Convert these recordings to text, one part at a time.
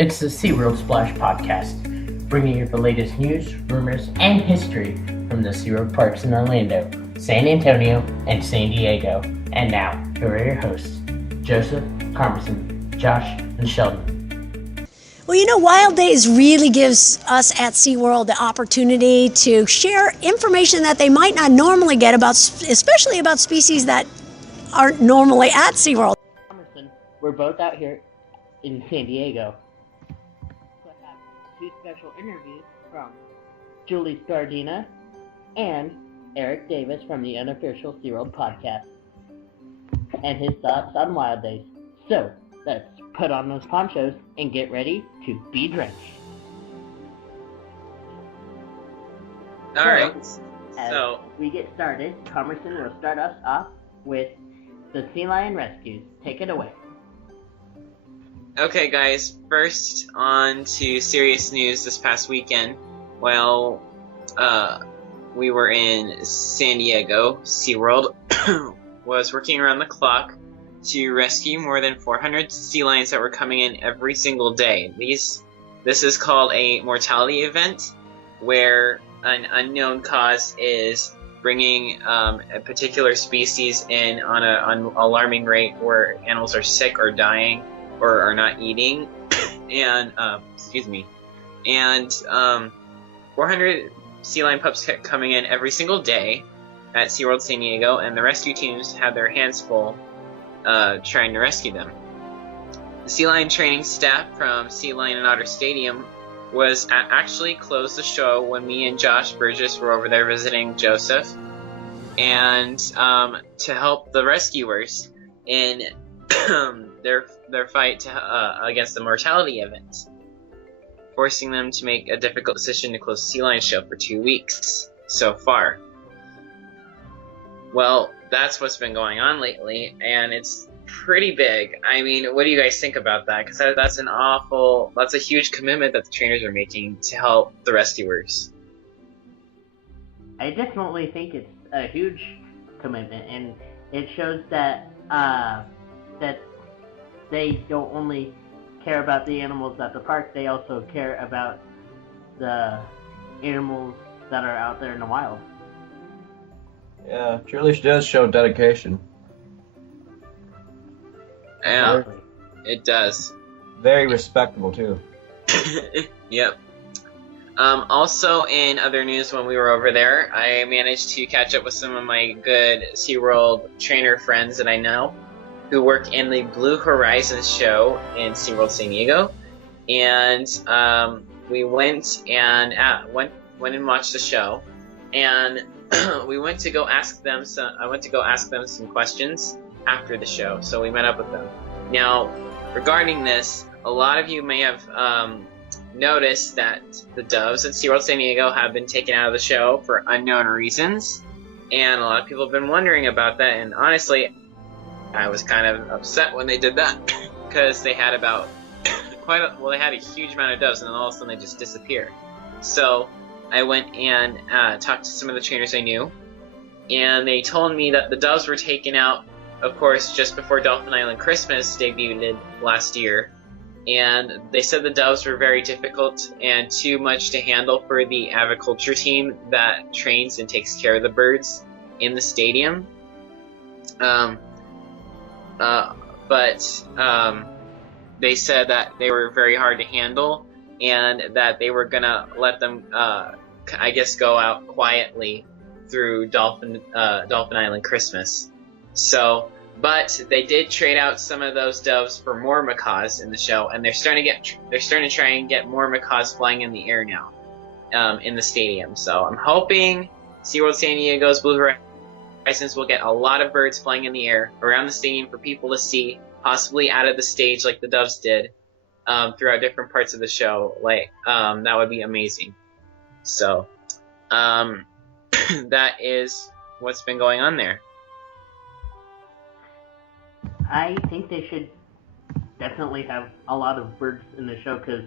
It's the SeaWorld Splash podcast, bringing you the latest news, rumors, and history from the SeaWorld parks in Orlando, San Antonio, and San Diego. And now, here are your hosts, Joseph, Carmison, Josh, and Sheldon. Well, Wild Days really gives us at SeaWorld the opportunity to share information that they might not normally get about, especially about species that aren't normally at SeaWorld. We're both out here in San Diego. I have two special interviews from Julie Scardina and Eric Davis from the unofficial SeaWorld podcast and his thoughts on Wild Days. So, let's put on those ponchos and get ready to be drenched. Alright, so we get started, Carmison will start us off with the sea lion rescues. Take it away. Okay guys, first on to serious news this past weekend. Well, we were in San Diego. SeaWorld was working around the clock to rescue more than 400 sea lions that were coming in every single day. This is called a mortality event, where an unknown cause is bringing a particular species in on an alarming rate, where animals are sick or dying or are not eating, and 400 sea lion pups kept coming in every single day at SeaWorld San Diego, and the rescue teams had their hands full trying to rescue them. The sea lion training staff from Sea Lion and Otter Stadium was actually closed the show when me and Josh Burgess were over there visiting Joseph, and to help the rescuers in their fight against the mortality event, forcing them to make a difficult decision to close the Sea Lion show for 2 weeks so far. Well, that's what's been going on lately, and it's pretty big. I mean, what do you guys think about that? Because that's a huge commitment that the trainers are making to help the rescuers. I definitely think it's a huge commitment, and it shows that that they don't only care about the animals at the park, they also care about the animals that are out there in the wild. Yeah, truly does show dedication. Yeah, it does. Very respectable, too. Yep. Also, in other news, when we were over there, I managed to catch up with some of my good SeaWorld trainer friends that I know, who work in the Blue Horizons show in SeaWorld San Diego, and we went and watched the show, and we went to go ask them some questions after the show. So we met up with them. Now, regarding this, a lot of you may have noticed that the doves at SeaWorld San Diego have been taken out of the show for unknown reasons, and a lot of people have been wondering about that. And honestly, I was kind of upset when they did that, because they had they had a huge amount of doves, and then all of a sudden they just disappeared. So I went and talked to some of the trainers I knew, and they told me that the doves were taken out, of course, just before Dolphin Island Christmas debuted last year, and they said the doves were very difficult and too much to handle for the aviculture team that trains and takes care of the birds in the stadium. But they said that they were very hard to handle, and that they were gonna let them, go out quietly through Dolphin Island Christmas. So, but they did trade out some of those doves for more macaws in the show, and they're starting to try and get more macaws flying in the air now, in the stadium. So I'm hoping SeaWorld San Diego's Blue Horizons will get a lot of birds flying in the air around the stadium for people to see, possibly out of the stage like the doves did, throughout different parts of the show. That would be amazing. So, that is what's been going on there. I think they should definitely have a lot of birds in the show, because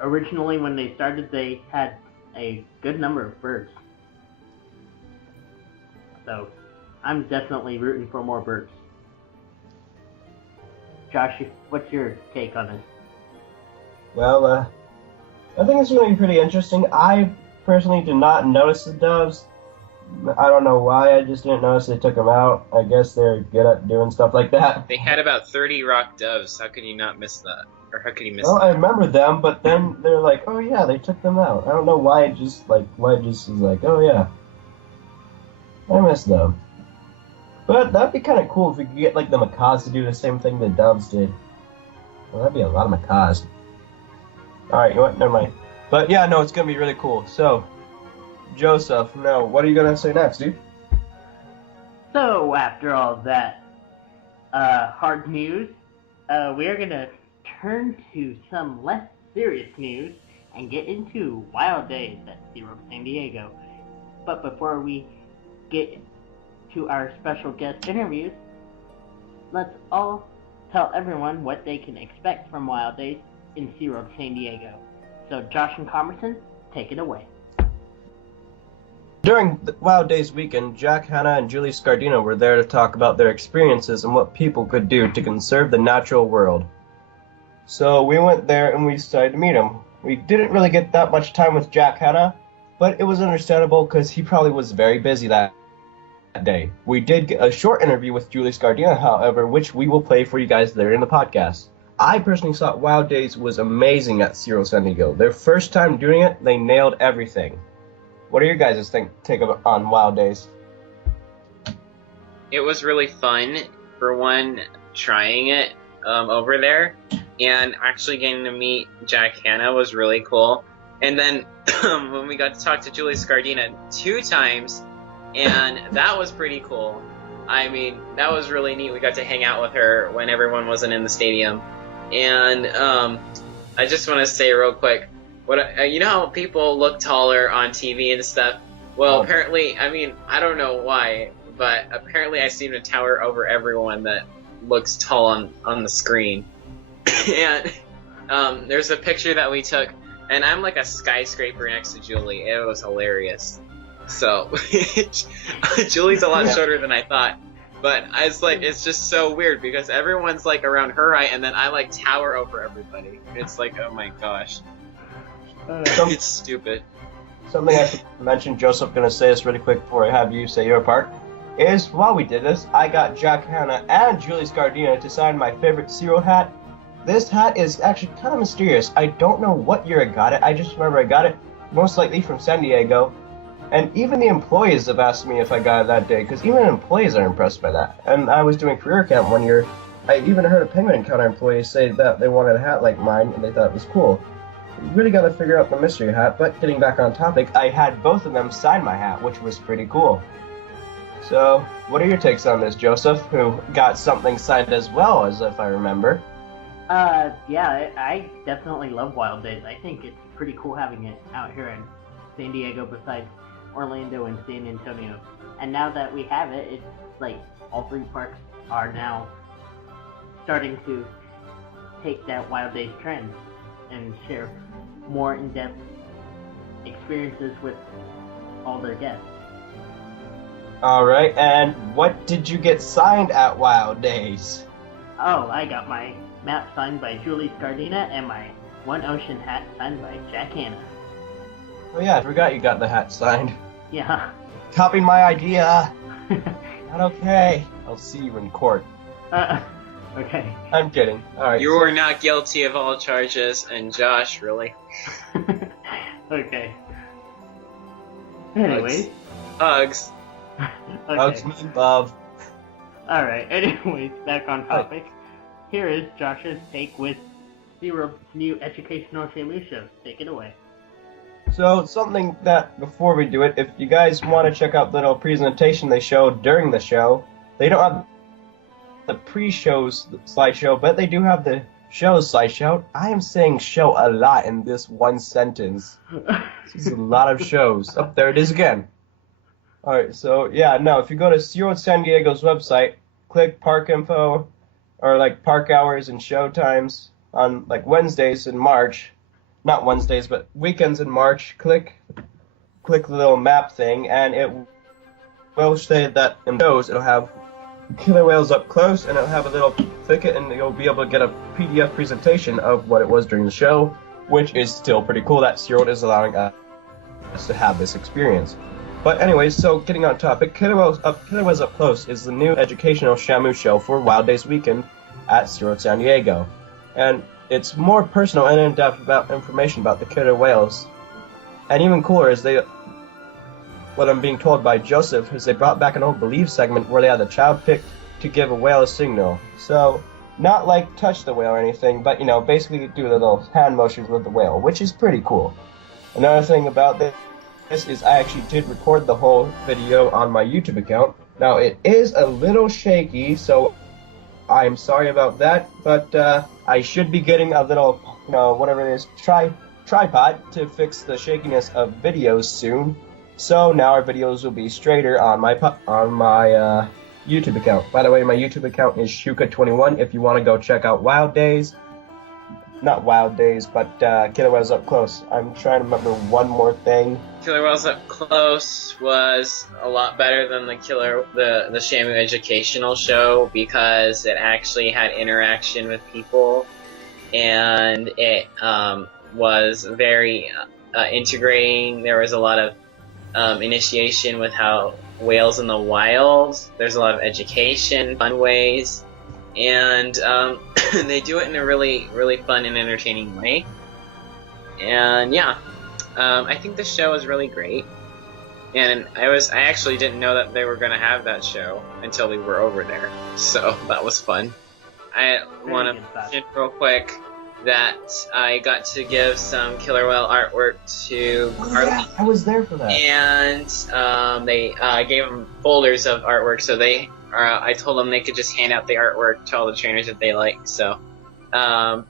originally when they started, they had a good number of birds. So I'm definitely rooting for more birds. Josh, what's your take on this? Well, I think it's going to be pretty interesting. I personally did not notice the doves. I don't know why. I just didn't notice they took them out. I guess they're good at doing stuff like that. They had about 30 rock doves. How could you not miss that? Or how could you miss Well, that? I remember them, but then they're like, oh yeah, they took them out. I don't know why it just was like, oh yeah, I miss them. But that'd be kind of cool if we could get like the macaws to do the same thing the doves did. Well, that'd be a lot of macaws. All right, you know what? Never mind. But yeah, no, it's gonna be really cool. So, Joseph, no, what are you gonna say next, dude? So, after all that hard news, we are going to turn to some less serious news and get into Wild Days at SeaWorld San Diego. But before we get to our special guest interviews, let's all tell everyone what they can expect from Wild Days in SeaWorld San Diego. So, Josh and Comerson, take it away. During the Wild Days weekend, Jack Hanna and Julie Scardino were there to talk about their experiences and what people could do to conserve the natural world. So we went there and we decided to meet him. We didn't really get that much time with Jack Hanna, but it was understandable because he probably was very busy that day. We did get a short interview with Julie Scardino, however, which we will play for you guys later in the podcast. I personally thought Wild Days was amazing at SeaWorld San Diego. Their first time doing it, they nailed everything. What are your guys' take on Wild Days? It was really fun, for one, trying it over there, and actually getting to meet Jack Hanna was really cool. And then when we got to talk to Julie Scardina 2 times, and that was pretty cool. I mean, that was really neat. We got to hang out with her when everyone wasn't in the stadium. And I just want to say real quick, you know how people look taller on TV and stuff? Well, apparently, I mean, I don't know why, but apparently I seem to tower over everyone that looks tall on the screen. And there's a picture that we took, and I'm like a skyscraper next to Julie. It was hilarious. So, Julie's a lot shorter than I thought. But it's just so weird because everyone's like around her height, and then I like tower over everybody. It's like, oh my gosh. It's stupid. Something I should mention, Joseph, going to say this really quick before I have you say your part, is while we did this, I got Jack Hanna and Julie Scardina to sign my favorite SeaWorld hat. This hat is actually kind of mysterious. I don't know what year I got it. I just remember I got it most likely from San Diego. And even the employees have asked me if I got it that day, because even employees are impressed by that. And I was doing career camp one year. I even heard a Penguin Encounter employee say that they wanted a hat like mine, and they thought it was cool. You really got to figure out the mystery hat, but getting back on topic, I had both of them sign my hat, which was pretty cool. So, what are your takes on this, Joseph, who got something signed as well, as if I remember? Yeah, I definitely love Wild Days. I think it's pretty cool having it out here in San Diego besides Orlando and San Antonio. And now that we have it, it's like all 3 parks are now starting to take that Wild Days trend and share more in-depth experiences with all their guests. Alright, and what did you get signed at Wild Days? Oh, I got my map signed by Julie Scardina and my One Ocean hat signed by Jack Hanna. Oh yeah, I forgot you got the hat signed. Yeah. Copy my idea! Not okay. I'll see you in court. Okay. I'm kidding. Alright. You were not guilty of all charges, and Josh, really? Okay. Anyways. Hugs. Okay. Hugs me, love. Alright, anyways, back on topic. Here is Josh's take with SeaWorld's new educational Shamu show. Take it away. So, something that, before we do it, if you guys want to check out the little presentation they showed during the show, they don't have the pre-show's slideshow, but they do have the show's slideshow. I am saying show a lot in this one sentence. This is a lot of shows. Oh, there it is again. Alright, so, yeah, no, if you go to SeaWorld San Diego's website, click park info, or, like, park hours and show times on, like, Wednesdays in March. Not Wednesdays, but weekends in March. Click the little map thing, and it will say that in shows it'll have killer whales up close, and it'll have a little thicket, and you'll be able to get a PDF presentation of what it was during the show, which is still pretty cool that SeaWorld is allowing us to have this experience. But anyways, so getting on topic, Killer Whales Up Close is the new educational Shamu show for Wild Days weekend at SeaWorld San Diego. And it's more personal and in-depth about information about the killer whales. And even cooler is what I'm being told by Joseph is they brought back an old Believe segment where they had the child pick to give a whale a signal. So, not like touch the whale or anything, but basically do the little hand motions with the whale, which is pretty cool. Another thing about this is I actually did record the whole video on my YouTube account. Now it is a little shaky, so I'm sorry about that, but I should be getting a little, whatever it is, tripod to fix the shakiness of videos soon. So now our videos will be straighter on my YouTube account. By the way, my YouTube account is Shuka21 if you want to go check out Wild Days. Not Wild Days, but Killer Whales Up Close. I'm trying to remember one more thing. Killer Whales Up Close was a lot better than the Shamu educational show because it actually had interaction with people, and it was very integrating. There was a lot of initiation with how whales in the wild. There's a lot of education, fun ways. And they do it in a really, really fun and entertaining way. And yeah, I think the show is really great. And I actually didn't know that they were going to have that show until we were over there. So that was fun. I want to mention real quick that I got to give some killer whale artwork to Carly. Yeah, I was there for that. And they gave them folders of artwork, so I told them they could just hand out the artwork to all the trainers that they like. So,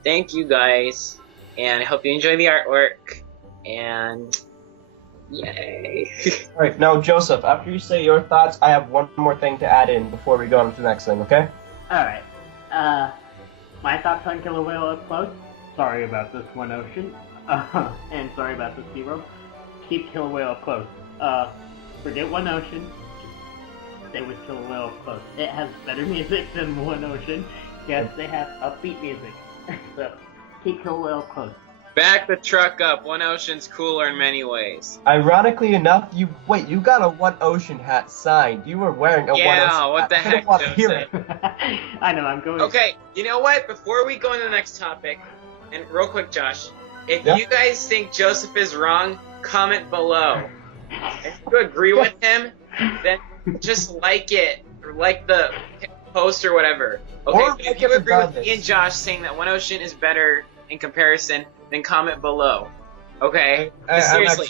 thank you guys, and I hope you enjoy the artwork, and yay. Alright, now Joseph, after you say your thoughts, I have one more thing to add in before we go on to the next thing, okay? Alright. My thoughts on Killer Whale Up Close. Sorry about this One Ocean. And sorry about this SeaWorld. Keep Killer Whale Up Close. Forget One Ocean. Stay with Killer Whale Up Close. It has better music than One Ocean. Yes, they have upbeat music. So, keep Killer Whale Up Close. Back the truck up. One Ocean's cooler in many ways. Ironically enough, you got a One Ocean hat signed. You were wearing a One Ocean hat. Yeah, what the heck, Joseph? I know, I'm going... Okay, you know what? Before we go into the next topic, and real quick, Josh, if you guys think Joseph is wrong, comment below. If you agree with him, then just like it, or like the post or whatever. Okay, but if you agree with me and Josh saying that One Ocean is better in comparison, then comment below. Okay? Seriously.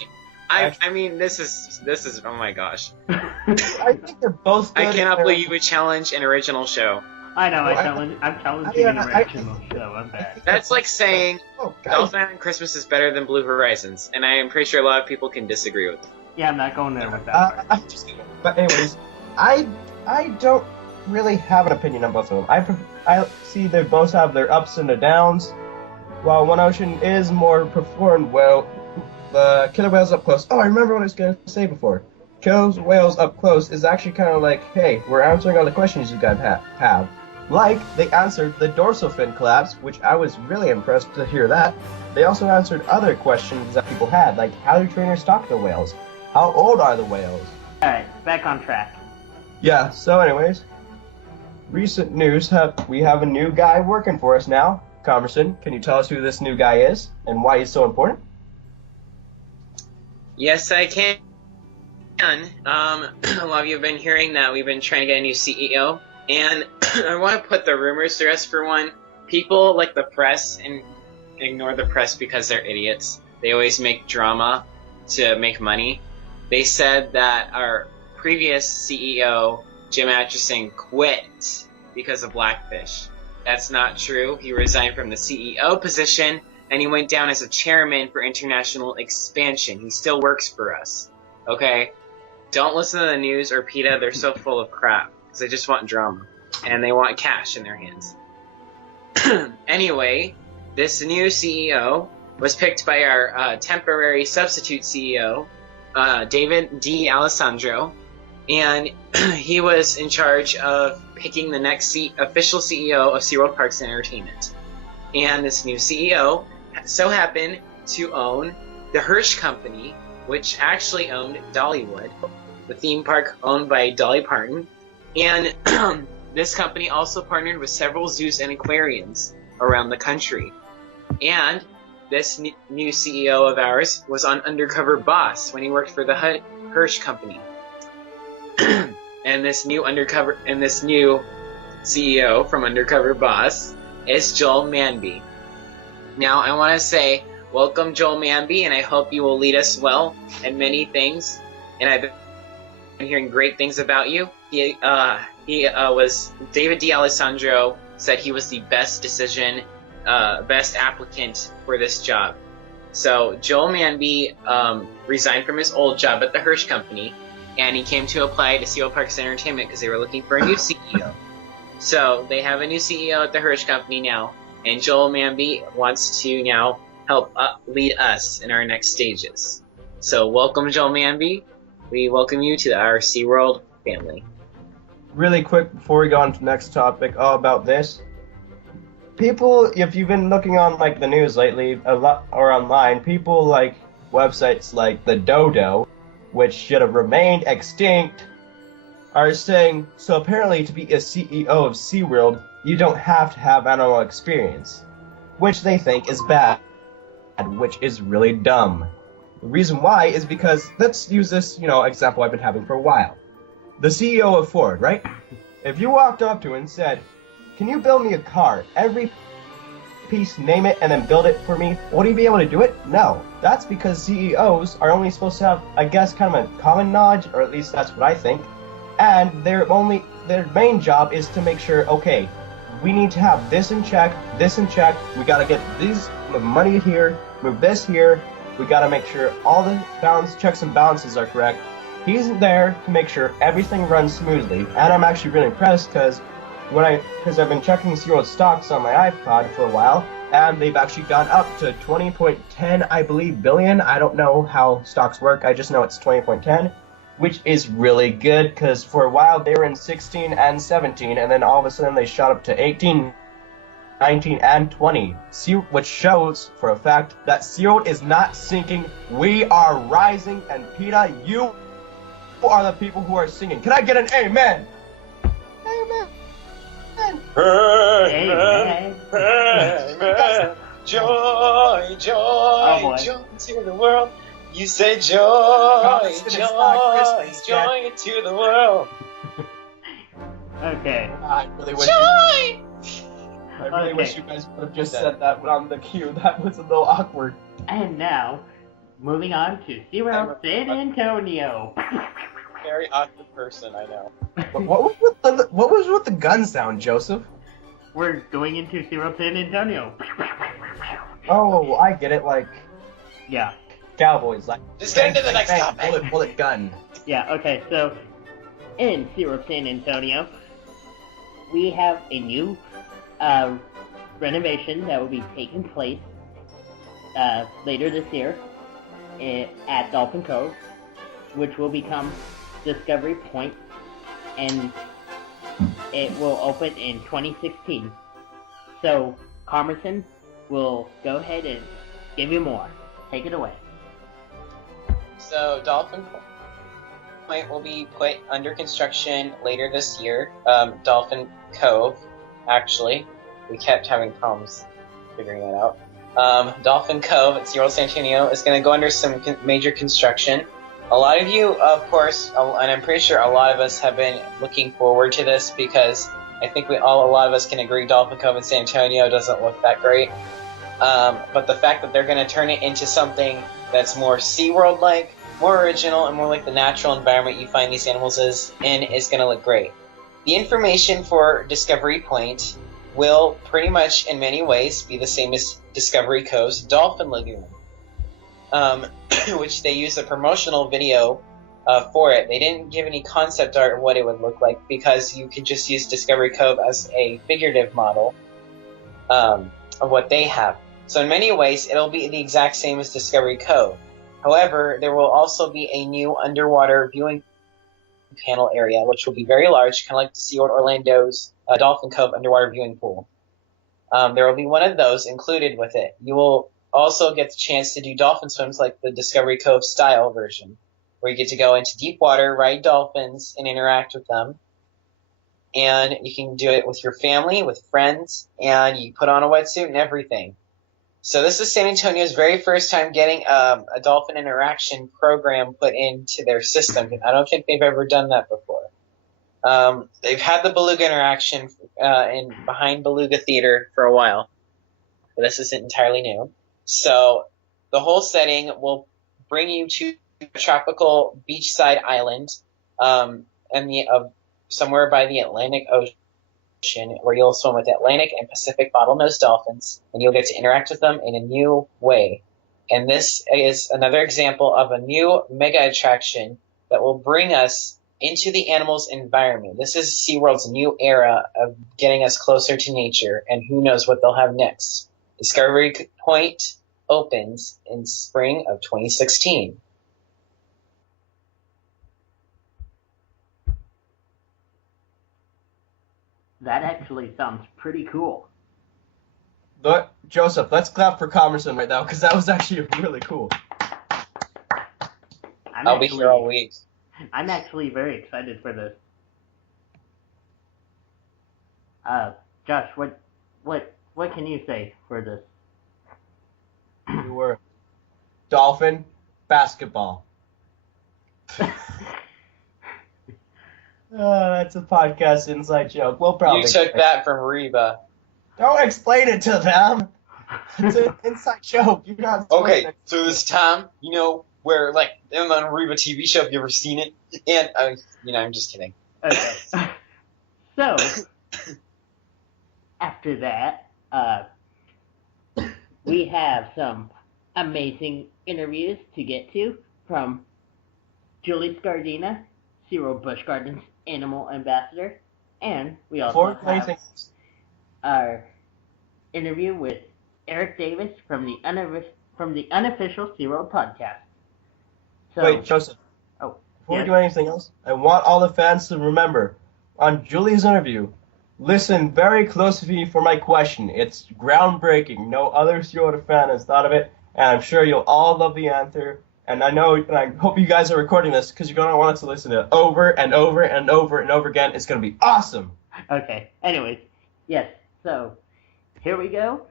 I mean, this is, oh my gosh. I think they're both good. I cannot believe you would challenge an original show. I know, I'm challenging an original show, I'm back. That's like saying Elephant Island Christmas is better than Blue Horizons, and I am pretty sure a lot of people can disagree with that. Yeah, I'm not going there with that part. But anyways, I don't really have an opinion on both of them. I see they both have their ups and their downs. While One Ocean is more performed well, the Killer Whales Up Close. Oh, I remember what I was going to say before. Killer Whales Up Close is actually kind of like, hey, we're answering all the questions you guys have. Like, they answered the dorsal fin collapse, which I was really impressed to hear that. They also answered other questions that people had, like how do trainers talk to whales? How old are the whales? Alright, back on track. Yeah, so anyways, recent news, we have a new guy working for us now. Converson, can you tell us who this new guy is and why he's so important? Yes, I can. A lot of you have been hearing that we've been trying to get a new CEO, and I want to put the rumors to rest for one. People like the press and ignore the press because they're idiots. They always make drama to make money. They said that our previous CEO, Jim Atchison, quit because of Blackfish. That's not true. He resigned from the CEO position, and he went down as a chairman for international expansion. He still works for us. Okay? Don't listen to the news or PETA. They're so full of crap because they just want drama and they want cash in their hands. Anyway, this new CEO was picked by our temporary substitute CEO, David D. Alessandro, and he was in charge of picking the next official CEO of SeaWorld Parks and Entertainment. And this new CEO so happened to own the Hirsch Company, which actually owned Dollywood, the theme park owned by Dolly Parton. And this company also partnered with several zoos and aquariums around the country. And this new CEO of ours was on Undercover Boss when he worked for the Hirsch Company. and this new CEO from Undercover Boss is Joel Manby. Now, I want to say, welcome, Joel Manby, and I hope you will lead us well in many things. And I've been hearing great things about you. He was David D'Alessandro said he was the best best applicant for this job. So Joel Manby resigned from his old job at the Hirsch Company, and he came to apply to SeaWorld Parks and Entertainment because they were looking for a new CEO. So they have a new CEO at the Hirsch Company now, and Joel Manby wants to now help lead us in our next stages. So welcome, Joel Manby. We welcome you to our SeaWorld family. Really quick before we go on to the next topic, all about this. People, if you've been looking on like the news lately, a lot or online, people like websites like the Dodo, which should have remained extinct, are saying, so apparently to be a CEO of SeaWorld, you don't have to have animal experience, which they think is bad, which is really dumb. The reason why is because, let's use this, example I've been having for a while. The CEO of Ford, right? If you walked up to him and said, can you build me a car? Every piece, name it, and then build it for me. Would he be able to do it? No. That's because CEOs are only supposed to have, I guess, kind of a common knowledge, or at least that's what I think. And their main job is to make sure, okay, we need to have this in check, we gotta get the money here, move this here, we gotta make sure all the checks and balances are correct. He's there to make sure everything runs smoothly, and I'm actually really impressed because I've been checking SeaWorld stocks on my iPod for a while, and they've actually gone up to 20.10, I believe, billion. I don't know how stocks work, I just know it's 20.10, which is really good, because for a while they were in 16 and 17, and then all of a sudden they shot up to 18, 19, and 20, which shows for a fact that SeaWorld is not sinking, we are rising, and PETA, you are the people who are singing. Can I get an amen? Amen. Amen. Amen. Joy, joy, joy to the world. You say joy, joy to the world. Okay. I really wish wish you guys would have just said that on the cue. That was a little awkward. And now, moving on to SeaWorld San Antonio. Very awkward person, I know. But what was with the gun sound, Joseph? We're going into SeaWorld San Antonio. Oh, I get it, like... Yeah. Cowboys, like... Just get into the next topic. Bullet gun. Yeah, okay, so... In SeaWorld San Antonio, we have a new renovation that will be taking place later this year at Dolphin Cove, which will become Discovery Point, and it will open in 2016. So, Carmerson will go ahead and give you more. Take it away. So, Dolphin Point will be put under construction later this year. Dolphin Cove, actually. We kept having problems figuring that out. Dolphin Cove at SeaWorld San Antonio is going to go under some major construction. A lot of you, of course, and I'm pretty sure a lot of us have been looking forward to this because I think a lot of us can agree Dolphin Cove in San Antonio doesn't look that great. But the fact that they're going to turn it into something that's more SeaWorld-like, more original, and more like the natural environment you find these animals in is going to look great. The information for Discovery Point will pretty much, in many ways, be the same as Discovery Cove's Dolphin Lagoon. Which they used a promotional video for it. They didn't give any concept art of what it would look like because you could just use Discovery Cove as a figurative model of what they have. So in many ways, it'll be the exact same as Discovery Cove. However, there will also be a new underwater viewing panel area, which will be very large, kind of like the SeaWorld Orlando's Dolphin Cove underwater viewing pool. There will be one of those included with it. You will also get the chance to do dolphin swims like the Discovery Cove style version, where you get to go into deep water, ride dolphins, and interact with them. And you can do it with your family, with friends, and you put on a wetsuit and everything. So this is San Antonio's very first time getting a dolphin interaction program put into their system. I don't think they've ever done that before. They've had the beluga interaction behind Beluga Theater for a while, but this isn't entirely new. So the whole setting will bring you to a tropical beachside island, somewhere by the Atlantic Ocean, where you'll swim with Atlantic and Pacific bottlenose dolphins, and you'll get to interact with them in a new way. And this is another example of a new mega attraction that will bring us into the animals' environment. This is SeaWorld's new era of getting us closer to nature, and who knows what they'll have next. Discovery Point opens in spring of 2016. That actually sounds pretty cool. But, Joseph, let's clap for Comerson right now, because that was actually really cool. I'll be here all week. I'm actually very excited for this. Josh, what can you say for this? You were dolphin basketball. That's a podcast inside joke. We'll probably. You took that from Reba. Don't explain it to them. It's an inside joke. You're not. Okay, so this time, where like on the Reba TV show, have you ever seen it? And I'm just kidding. Okay. So after that, we have some amazing interviews to get to from Julie Scardina, SeaWorld Busch Gardens Animal Ambassador, and we also have our interview with Eric Davis from the unofficial SeaWorld podcast. So, wait, Joseph. Before we do anything else, I want all the fans to remember, on Julie's interview, listen very closely for my question. It's groundbreaking. No other SeaWorld fan has thought of it, and I'm sure you'll all love the answer. And I know, and I hope you guys are recording this, because you're going to want us to listen to it over and over and over and over again. It's going to be awesome. Okay. Anyways, yes. So, here we go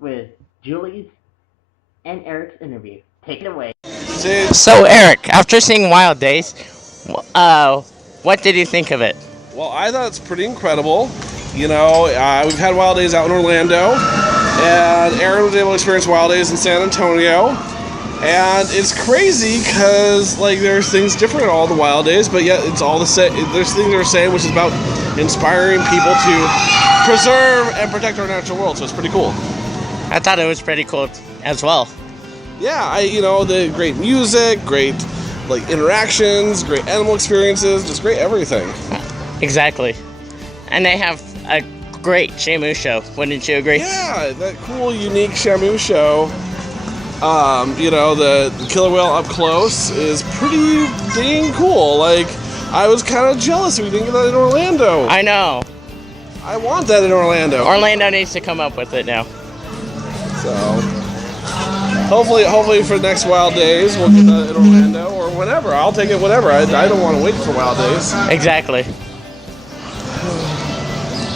with Julie's and Eric's interview. Take it away. So, Eric, after seeing Wild Days, what did you think of it? Well, I thought it's pretty incredible. We've had Wild Days out in Orlando, and Aaron was able to experience Wild Days in San Antonio. And it's crazy because, there's things different at all the Wild Days, but yet it's all the same. There's things they're saying, which is about inspiring people to preserve and protect our natural world, so it's pretty cool. I thought it was pretty cool as well. Yeah, the great music, great, interactions, great animal experiences, just great everything. Exactly. And they have a great Shamu show, wouldn't you agree? Yeah, that cool, unique Shamu show. The killer whale up close is pretty dang cool. I was kind of jealous we didn't get that in Orlando. I know. I want that in Orlando. Orlando needs to come up with it now. So, hopefully for the next Wild Days, we'll get that in Orlando or whenever. I'll take it whenever. I don't want to wait for Wild Days. Exactly.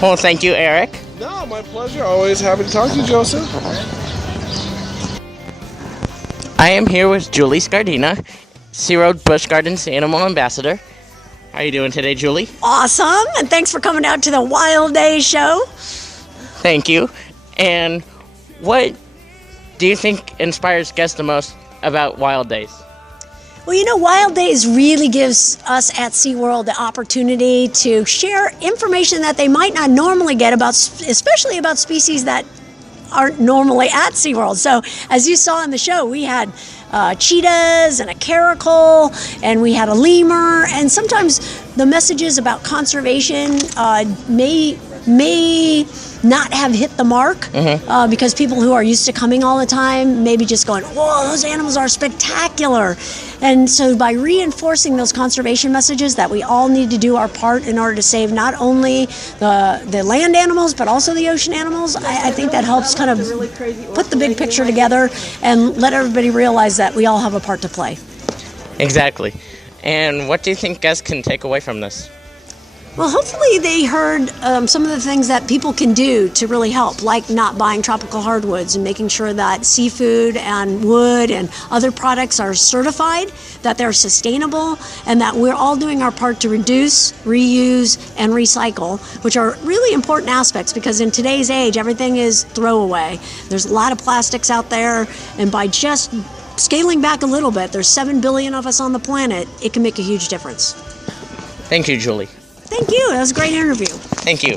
Well, thank you, Eric. No, my pleasure. Always happy to talk to you, Joseph. I am here with Julie Scardina, SeaWorld Busch Gardens Animal Ambassador. How are you doing today, Julie? Awesome, and thanks for coming out to the Wild Days show. Thank you. And what do you think inspires guests the most about Wild Days? Well, Wild Days really gives us at SeaWorld the opportunity to share information that they might not normally get about, especially about species that aren't normally at SeaWorld. So as you saw in the show, we had cheetahs and a caracal, and we had a lemur, and sometimes the messages about conservation may may not have hit the mark because people who are used to coming all the time maybe just going, whoa, those animals are spectacular. And so by reinforcing those conservation messages that we all need to do our part in order to save not only the land animals but also the ocean animals, I think that helps kind of put the big picture together and let everybody realize that we all have a part to play. Exactly. And what do you think guests can take away from this? Well, hopefully they heard some of the things that people can do to really help, like not buying tropical hardwoods and making sure that seafood and wood and other products are certified, that they're sustainable, and that we're all doing our part to reduce, reuse, and recycle, which are really important aspects because in today's age, everything is throwaway. There's a lot of plastics out there, and by just scaling back a little bit, there's 7 billion of us on the planet, it can make a huge difference. Thank you, Julie. Thank you. That was a great interview. Thank you.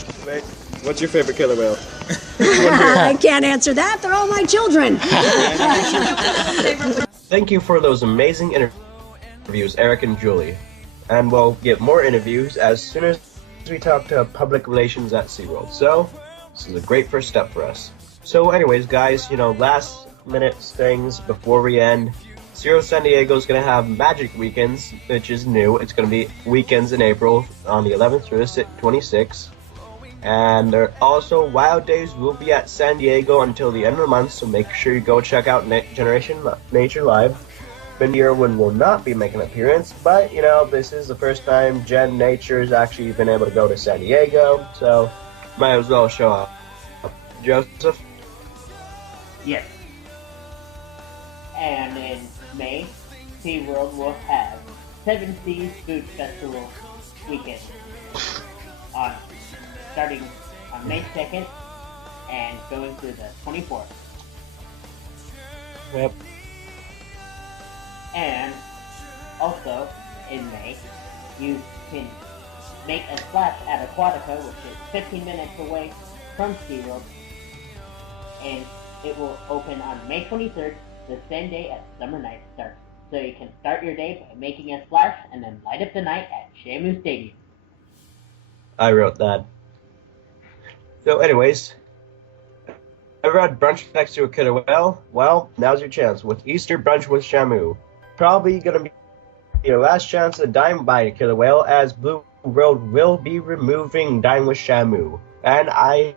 What's your favorite killer whale? I can't answer that. They're all my children. Thank you for those amazing interviews, Eric and Julie. And we'll get more interviews as soon as we talk to public relations at SeaWorld. So, this is a great first step for us. So anyways, guys, last minute things before we end. SeaWorld San Diego is going to have Magic Weekends, which is new. It's going to be weekends in April on the 11th through the 26th. And there also Wild Days will be at San Diego until the end of the month, so make sure you go check out Generation Nature Live. Mindy Irwin will not be making an appearance, but this is the first time Gen Nature has actually been able to go to San Diego, so might as well show up. Joseph? Yes. And in May, SeaWorld will have 7 Seas Food Festival weekend starting on May 2nd and going through the 24th. Yep. And also in May, you can make a splash at Aquatica, which is 15 minutes away from SeaWorld, and it will open on May 23rd, the same day as summer night starts. So you can start your day by making a splash and then light up the night at Shamu Stadium. I wrote that. So anyways, ever had brunch next to a killer whale? Well, now's your chance with Easter Brunch with Shamu. Probably gonna be your last chance to dine by a killer whale, as Blue World will be removing Dine with Shamu. And I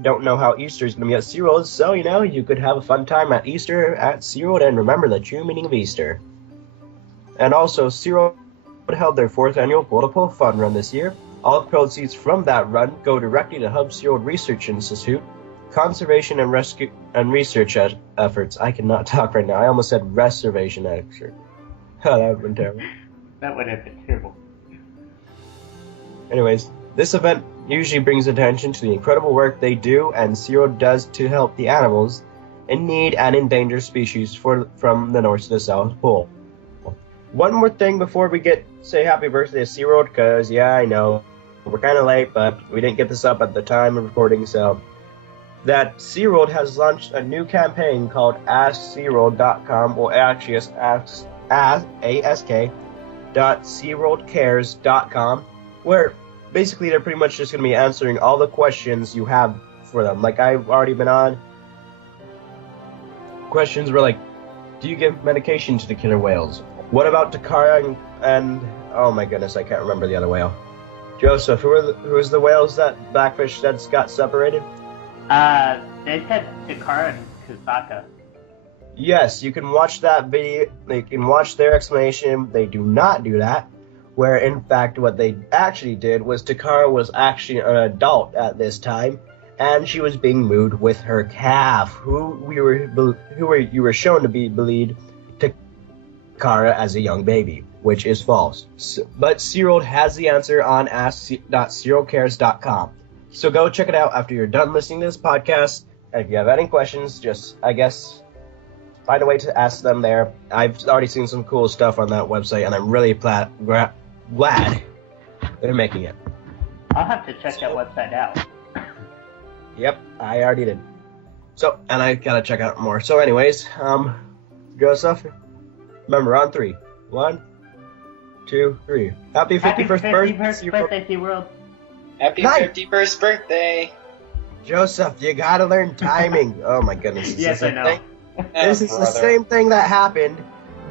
don't know how Easter is going to be at SeaWorld, so you could have a fun time at Easter at SeaWorld and remember the true meaning of Easter. And also, SeaWorld held their 4th annual Pull Fun Run this year. All proceeds from that run go directly to Hub SeaWorld Research Institute, conservation and rescue and research efforts. I cannot talk right now. I almost said reservation effort. Oh, that would have been terrible. That would have been terrible. Anyways, this event usually brings attention to the incredible work they do and SeaWorld does to help the animals in need and endangered species from the North to the South Pole. One more thing before we say happy birthday to SeaWorld, because I know we're kind of late, but we didn't get this up at the time of recording, so that SeaWorld has launched a new campaign called AskSeaWorld.com, or actually it's ask.SeaWorldCares.com, where basically they're pretty much just going to be answering all the questions you have for them. Like I've already been on. Questions were like, do you give medication to the killer whales? What about Takara and oh my goodness, I can't remember the other whale. Joseph, who was the whales that Blackfish that's got separated? They said Takara and Kusaka. Yes, you can watch that video. You can watch their explanation. They do not do that. Where in fact what they actually did was Takara was actually an adult at this time, and she was being moved with her calf, who you were shown to be believed Takara as a young baby, which is false. But SeaWorld has the answer on ask.SeaWorldCares.com. So go check it out after you're done listening to this podcast. And if you have any questions, just find a way to ask them there. I've already seen some cool stuff on that website, and I'm really glad they're making it. I'll have to check that website out. Yep, I already did. So, and I gotta check out more. So anyways, Joseph, remember on 3. 1, 2, 3. Happy 51st birthday, SeaWorld. Happy Nice. 51st birthday. Joseph, you gotta learn timing. Oh my goodness. Yes, I know. This is the same thing that happened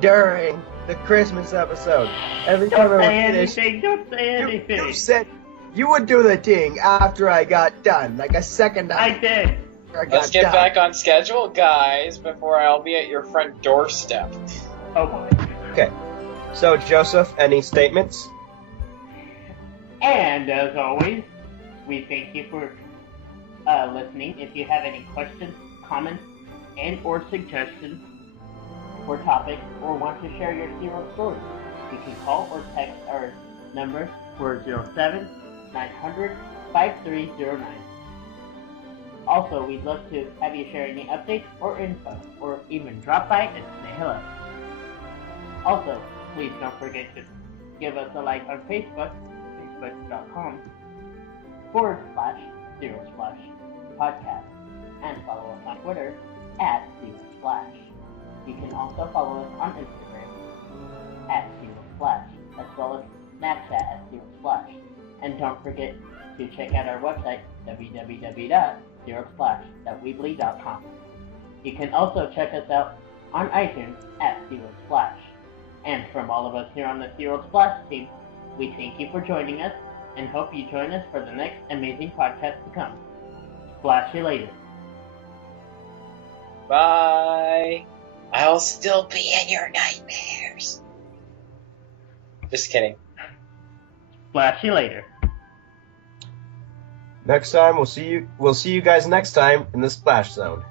during the Christmas episode. Every time Don't I say was finished, anything. Don't say anything. you said you would do the thing after I got done, like a second I after did. I got Let's get done. back on schedule, guys, before I'll be at your front doorstep. Oh boy. Okay. So, Joseph, any statements? And as always, we thank you for listening. If you have any questions, comments, and or suggestions for topics, or want to share your SeaWorld stories, you can call or text our number 407-900-5309. Also, we'd love to have you share any updates or info, or even drop by and say hello. Also, please don't forget to give us a like on Facebook, facebook.com/SeaWorld podcast, and follow us on Twitter @SeaWorld. You can also follow us on Instagram @SeaWorld, as well as Snapchat @SeaWorld. And don't forget to check out our website www.SeaWorld.weebly.com. You can also check us out on iTunes @SeaWorld. And from all of us here on the SeaWorld Splash team, we thank you for joining us and hope you join us for the next amazing podcast to come. Splash you later. Bye. I'll still be in your nightmares. Just kidding. Splash you later. Next time, we'll see you guys next time in the Splash Zone.